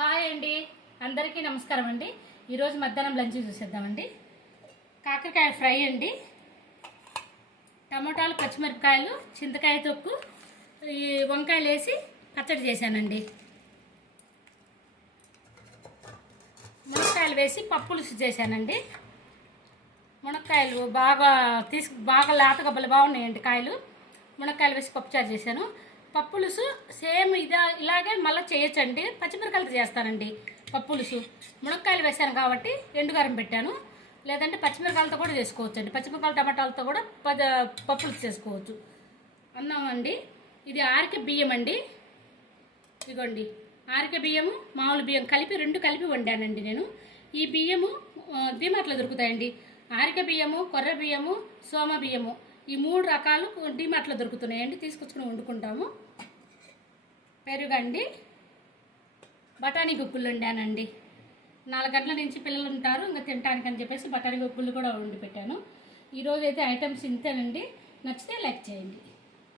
Hi అండి, అందరికీ నమస్కారం అండి. ఈరోజు మధ్యాహ్నం లంచ్ చూసేద్దామండి. కాకరకాయ ఫ్రై అండి, టమాటాలు, పచ్చిమిరపకాయలు, చింతకాయ తొక్కు, ఈ వంకాయలు వేసి పచ్చడి చేశానండి. మునక్కాయలు వేసి పప్పులుసు చేశానండి. మునక్కాయలు బాగా లేతగా బాగున్నాయండి కాయలు. మునక్కాయలు వేసి పప్పుచారు చేశాను. పప్పులుసు సేమ్ ఇలాగే మళ్ళీ చేయొచ్చండి. పచ్చిమిరకాయలతో చేస్తానండి పప్పులుసు. మునక్కాయలు వేసాను కాబట్టి ఎండుగారం పెట్టాను, లేదంటే పచ్చిమిరకాయలతో కూడా చేసుకోవచ్చు అండి. పచ్చిమిరకాయలు టమాటాలతో కూడా పప్పులుసు చేసుకోవచ్చు. అన్నం అండి, ఇది ఆరిక బియ్యం అండి. ఇదిగోండి ఆరిక బియ్యము, మామూలు బియ్యం కలిపి రెండు కలిపి వండానండి నేను. ఈ బియ్యము డిమార్ట్లో దొరుకుతాయండి. ఆరిక బియ్యము, కొర్ర బియ్యము, సోమ బియ్యము, ఈ మూడు రకాలు డిమార్ట్లో దొరుకుతున్నాయండి. తీసుకొచ్చుకుని వండుకుంటాము. పెరుగండి, బఠానీ గుగ్గులు వండానండి. 4 గంటల నుంచి పిల్లలు ఉంటారు ఇంకా తినడానికి అని చెప్పేసి బఠానీ గుగ్గులు కూడా వండి పెట్టాను. ఈరోజు అయితే ఐటమ్స్ ఇంతేనండి. నచ్చితే లైక్ చేయండి.